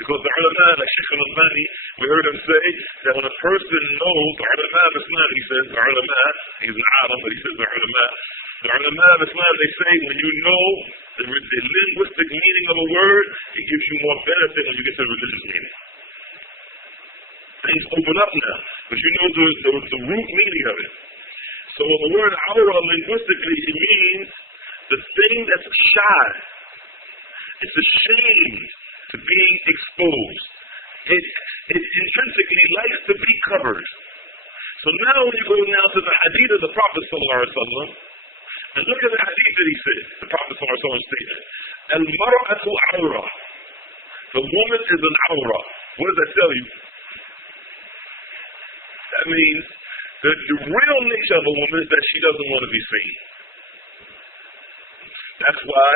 Because the ulama, like Sheikh al-Albani, we heard him say that when a person knows, the ulama of Islam, he says, the ulama, he's an alim, but he says the ulama of Islam, they say when you know the linguistic meaning of a word, it gives you more benefit when you get to the religious meaning. Things open up now, but you know the root meaning of it. So the word awra linguistically, it means the thing that's shy. It's ashamed to being exposed. It intrinsically likes to be covered. So now when you go now to the hadith of the Prophet ﷺ, and look at the hadith that he said, the Prophet ﷺ statement, Al-mar'atu awra. The woman is an awra. What does that tell you? That means the real nature of a woman is that she doesn't want to be seen. That's why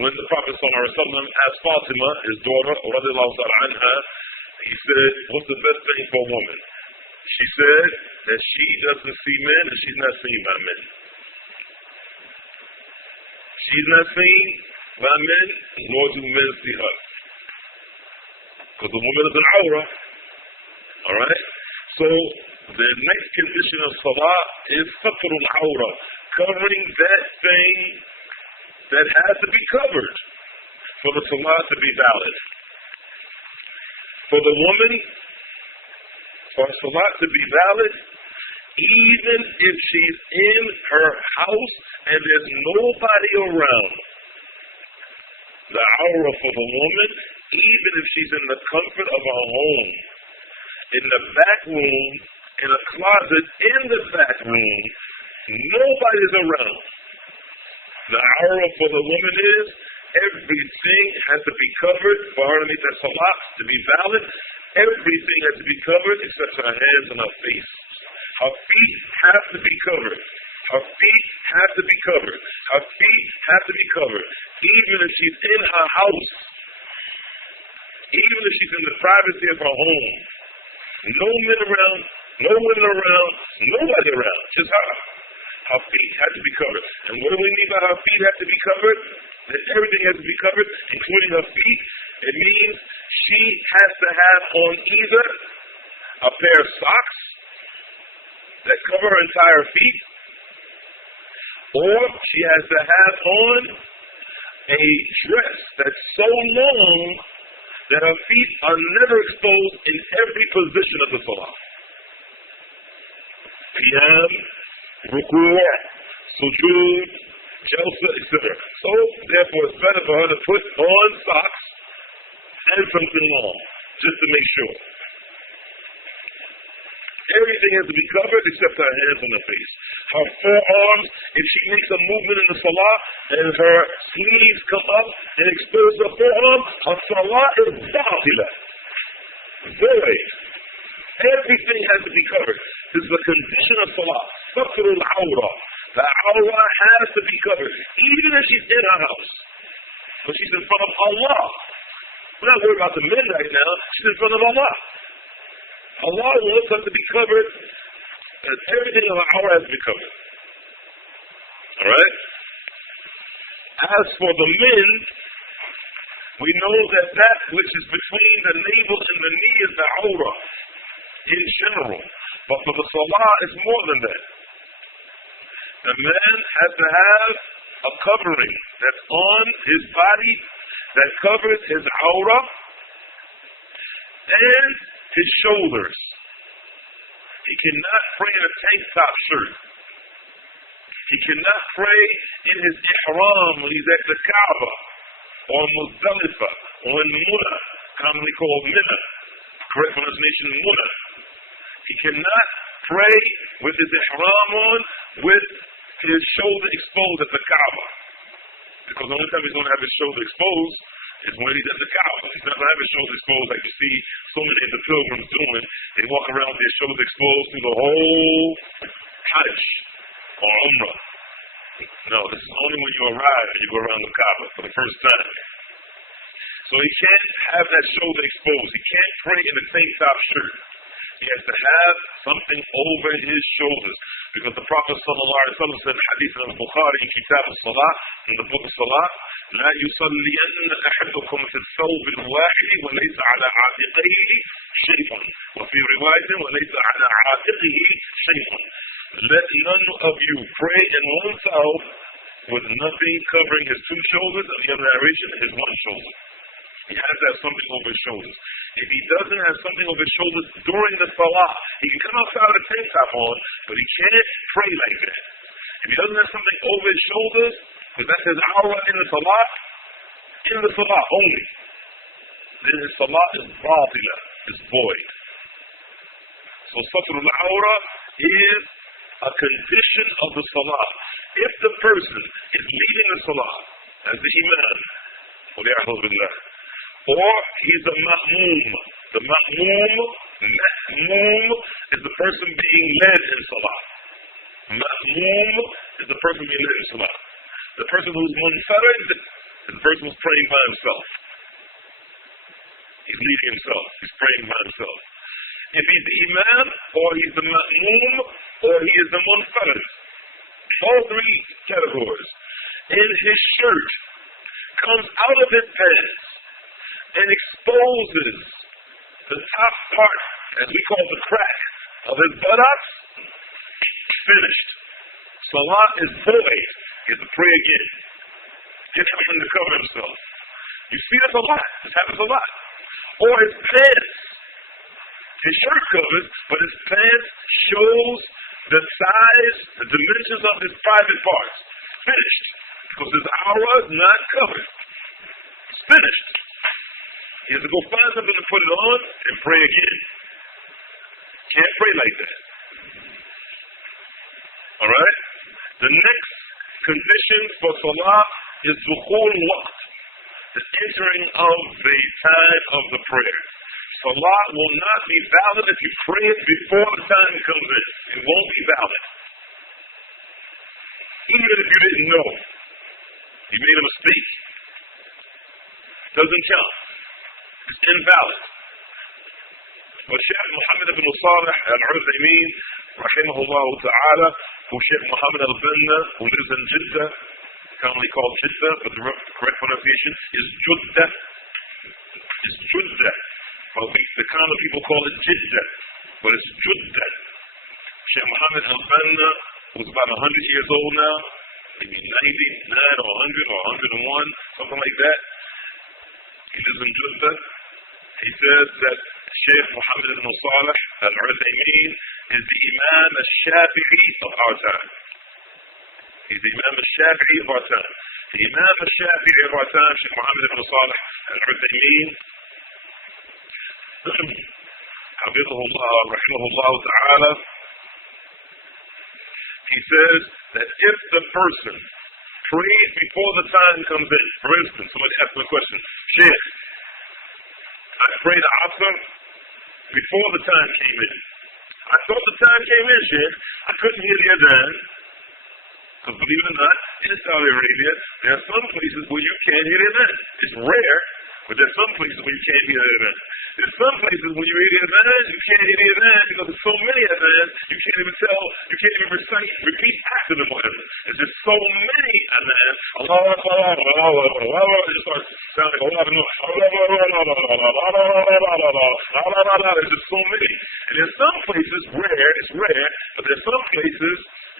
when the Prophet ﷺ asked Fatima, his daughter, radiallahu ta'ala anha, he said, what's the best thing for a woman? She said that she doesn't see men and she's not seen by men. She's not seen by men, nor do men see her. Because the woman is an awra. Alright? So the next condition of salah is satrul awra, covering that thing that has to be covered for the salah to be valid. For the woman, for salah to be valid, even if she's in her house and there's nobody around, the awra for the woman, even if she's in the comfort of her home, in the back room, in a closet in the back room, nobody's around. The awra for the woman is everything has to be covered for her to make that salah to be valid. Everything has to be covered except her hands and her face. Her feet have to be covered. Her feet have to be covered. Her feet have to be covered. Even if she's in her house, even if she's in the privacy of her home, no men around, no women around, nobody around, just her. Her feet have to be covered. And what do we mean by her feet have to be covered? That everything has to be covered, including her feet. It means she has to have on either a pair of socks that cover her entire feet, or she has to have on a dress that's so long that her feet are never exposed in every position of the salah. Qiyam, ruku', sujood, jalsa, etc. So, therefore, it's better for her to put on socks and something long, just to make sure. Everything has to be covered except her hands and her face. Her forearms, if she makes a movement in the salah and her sleeves come up and expose her forearm, her salah is batila. Void. Everything has to be covered. This is a condition of salah. Satrul awra. The awra has to be covered, even if she's in her house. But she's in front of Allah. We're not worried about the men right now. She's in front of Allah. Allah wants us to be covered, and everything of our has to be covered. Alright? As for the men, we know that that which is between the navel and the knee is the awra, in general. But for the salah, it's more than that. The man has to have a covering that's on his body that covers his awra and his shoulders. He cannot pray in a tank top shirt. He cannot pray in his ihram when he's at the Kaaba or Muzdalifah or in Muna, commonly called Mina, correct pronunciation Muna. He cannot pray with his ihram on with his shoulder exposed at the Kaaba. Because the only time he's going to have his shoulder exposed is when he's at the Kaaba. He's not going to have his shoulder exposed like you see so many of the pilgrims doing. They walk around with their shoulder exposed through the whole Hajj or Umrah. No, this is only when you arrive and you go around the Kaaba for the first time. So he can't have that shoulder exposed. He can't pray in a tank top shirt. He has to have something over his shoulders. Because the Prophet ﷺ said in Hadith of Bukhari in Kitab al-Salah, in the book of Salah, لا يصلين أحدكم في الثوب الواحد وليس على عاتقيه شيء. وفي رواية وليس على عاتقه شيء. Let none of you pray in one thought with nothing covering his two shoulders, and the other narration, his one shoulder. He has to have something over his shoulders. If he doesn't have something over his shoulders during the salah, he can come outside with a tank top on, but he can't pray like that. If he doesn't have something over his shoulders, because that's his aura in the salah only, then his salah is batila, is void. So satr al-awra is a condition of the salah. If the person is leading the salah as the imam, or he's a ma'moom. The ma'moom is the person being led in salah. Ma'moom is the person being led in salah. The person who's munfarid is the person who's praying by himself. He's leading himself. He's praying by himself. If he's the imam, or he's the ma'moom, or he is the munfarid, all three categories, and his shirt comes out of his pants and exposes the top part, as we call the crack, of his buttocks, finished. Salah is void. He has to pray again. Get him to cover himself. You see this a lot. This happens a lot. Or his pants. His shirt covers, but his pants shows the size, the dimensions of his private parts. Finished. Because his aura is not covered. It's finished. He has to go find something to put it on and pray again. Can't pray like that. Alright? The next condition for salah is dukhul waqt, the entering of the time of the prayer. Salah will not be valid if you pray it before the time comes in. It won't be valid. Even if you didn't know. You made a mistake. Doesn't count. It's invalid. But Sheikh Muhammad ibn Salih al-Uthaymeen, rahimahullah ta'ala, who Sheikh Muhammad al-Banna, who lives in Jeddah, commonly called Jeddah, but the correct pronunciation is Juddah. It's Juddah. Well, the common people call it Jeddah, but it's Juddah. Sheikh Muhammad al-Banna was about 100 years old now, maybe 99 or 100 or 101, something like that. He lives in Jeddah. He says that Sheikh Muhammad ibn Salih al-Uthaymeen is the Imam al-Shafi'i of our time. He's the Imam al-Shafi'i of our time. The Imam al-Shafi'i of our time, Sheikh Muhammad ibn Salih al-Uthaymeen, Hafidhahullah, rahimahullah ta'ala, he says that if the person prays before the time comes in, for instance, somebody asked me a question, Sheikh, I prayed the Asr before the time came in. I thought the time came in, Sheikh. I couldn't hear the adhan. Because believe it or not, in Saudi Arabia, there are some places where you can't hear the adhan. It's rare, but there are some places where you can't hear the adhan. There's some places when you hear the adhan, you can't hear the adhan because there's so many adhans, you can't even tell, you can't even repeat after them whatever. There's just so many adhans. Allah, it just starts sounding like a lot of noise. There's just so many. And there's some places where it's rare, but there's some places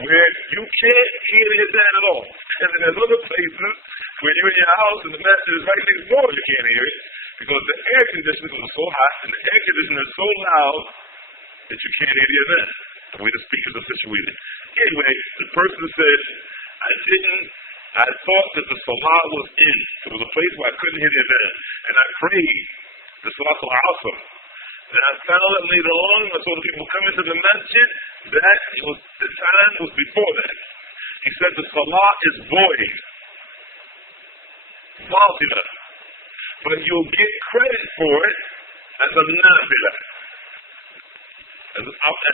where you can't hear the adhan at all. And then there's other places where you're in your house and the masjid is right next door, you can't hear it. Because the air conditioners are so hot and the air conditioner is so loud that you can't hear the adhan, the way the speakers are situated. Anyway, the person said, I thought that the salah was in. There was a place where I couldn't hear the adhan. And I prayed the Salaat al-Asr. And I found that later on, when I saw the people come into the masjid, that the time was before that. He said the salah is void. Batila. But you'll get credit for it as a nafilah, as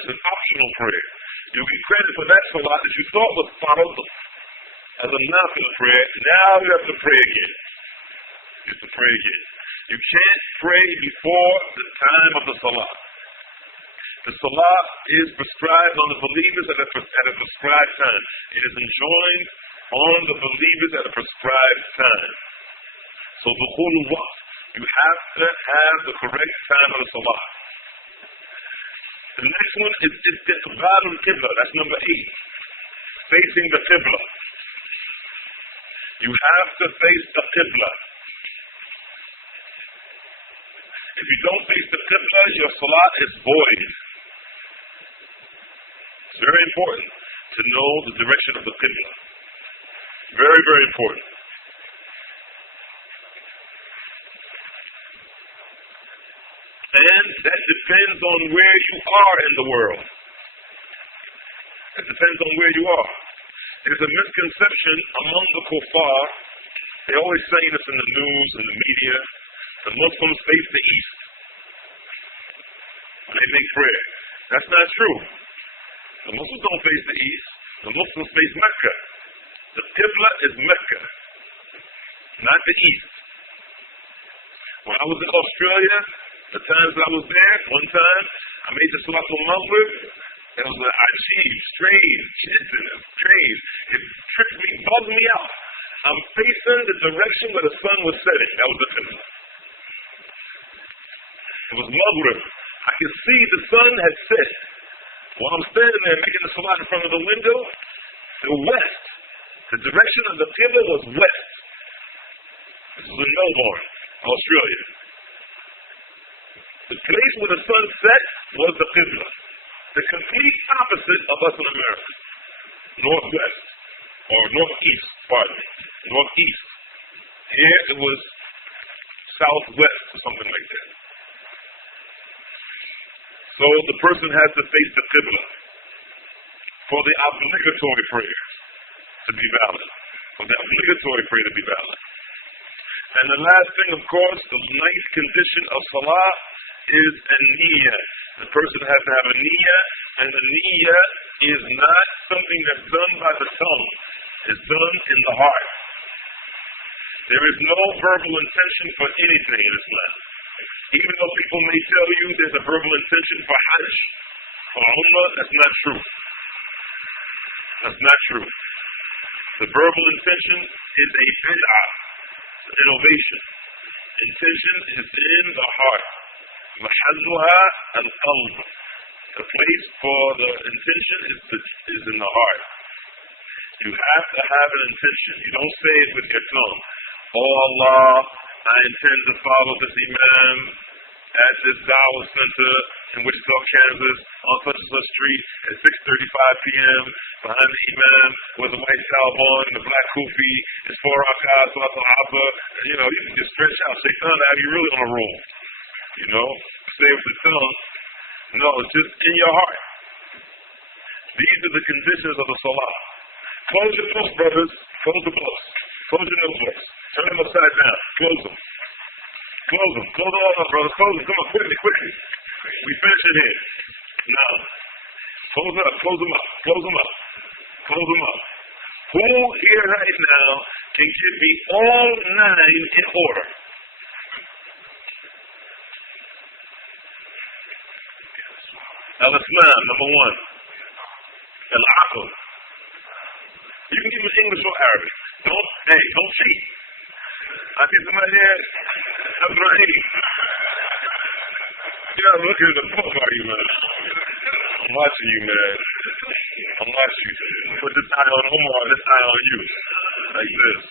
an optional prayer. You'll get credit for that salah that you thought was farad as a nafilah prayer. Now you have to pray again. You have to pray again. You can't pray before the time of the salah. The salah is prescribed on the believers at a prescribed time. It is enjoined on the believers at a prescribed time. So dukhul al-waqt, you have to have the correct time of the salah. The next one is istiqbal al-qibla. That's number 8. Facing the qibla. You have to face the qibla. If you don't face the qibla, your salat is void. It's very important to know the direction of the qibla. Very, very important. And that depends on where you are in the world. It depends on where you are. There's a misconception among the kuffar. They always say this in the news and the media. The Muslims face the east when they make prayer. That's not true. The Muslims don't face the east. The Muslims face Mecca. The Qibla is Mecca, not the east. When I was in Australia, the times I was there, one time, I made the Salaat al-Maghrib. It was an ajeeb, strange. It tripped me, bugged me out. I'm facing the direction where the sun was setting. That was the Qibla. It was Maghrib. I could see the sun had set. While I'm standing there making the Salat in front of the window, the west. The direction of the Qibla was west. This was in Melbourne, Australia. The place where the sun set was the Qibla. The complete opposite of us in America. Northwest. Or northeast, pardon me. Northeast. Here it was southwest or something like that. So the person has to face the Qibla for the obligatory prayers to be valid. For the obligatory prayer to be valid. And the last thing, of course, the ninth condition of Salah is a niyyah. The person has to have a niyyah, and the niyyah is not something that's done by the tongue. It's done in the heart. There is no verbal intention for anything in Islam. Even though people may tell you there's a verbal intention for Hajj, for Umrah, that's not true. That's not true. The verbal intention is a bid'ah, innovation. Intention is in the heart. Mahalluha al-qalb. The place for the intention is in the heart. You have to have an intention. You don't say it with your tongue. Oh Allah, I intend to follow this Imam at this Dawah Center in Wichita, Kansas, on such and such street at 6:35 p.m. behind the Imam with a white talbon and a black kufi. It's 4 rak'ahs, Salat al-Abba. You know, you can just stretch out. Shaitan, now you're really on a roll. You know, say with the tongue. No, it's just in your heart. These are the conditions of the Salah. Close your books, brothers. Close the books. Close your notebooks. Turn them upside down. Close them. Close them. Close them all up, brothers. Close them. Come on, quickly. We finishing here. Now, close up. Close them up. Close them up. Close them up. Who here right now can give me all 9 in order? Al-Islam, number 1. Al-Aql. You can give me English or Arabic. Don't cheat. I see somebody here, Abdurrahim. You're not looking at the book, are you, man? I'm watching you, man. I'm watching you. Put this eye on Omar, this eye on you. Like this.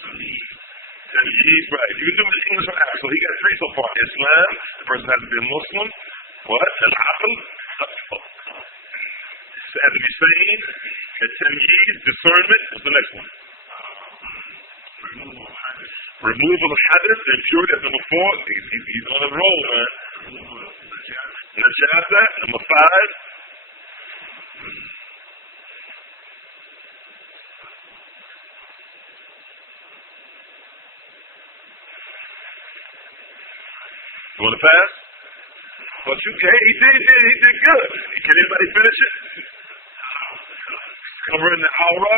And he's right. You can do it in English or Arabic. So he got 3 so far. Islam, the person has to be a Muslim. What? Al-Aql. It has to be sane. At-Tamyiz, discernment. What's the next one? Removal of hadith, impurity. That's number 4. He's on a roll, man. Najasa, number 5. You want to pass? But he did good. Can anybody finish it? Covering the aura.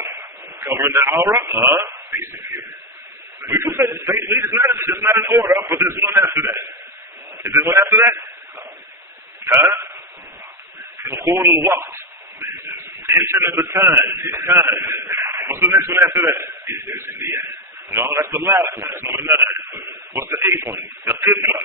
We can say it's not an order, but there's one after that. Is there one after that? Dukhul al-waqt. Entering of the time. What's the next one after that? No, that's the last one. That's number 9. What's the 8th one? The qibla.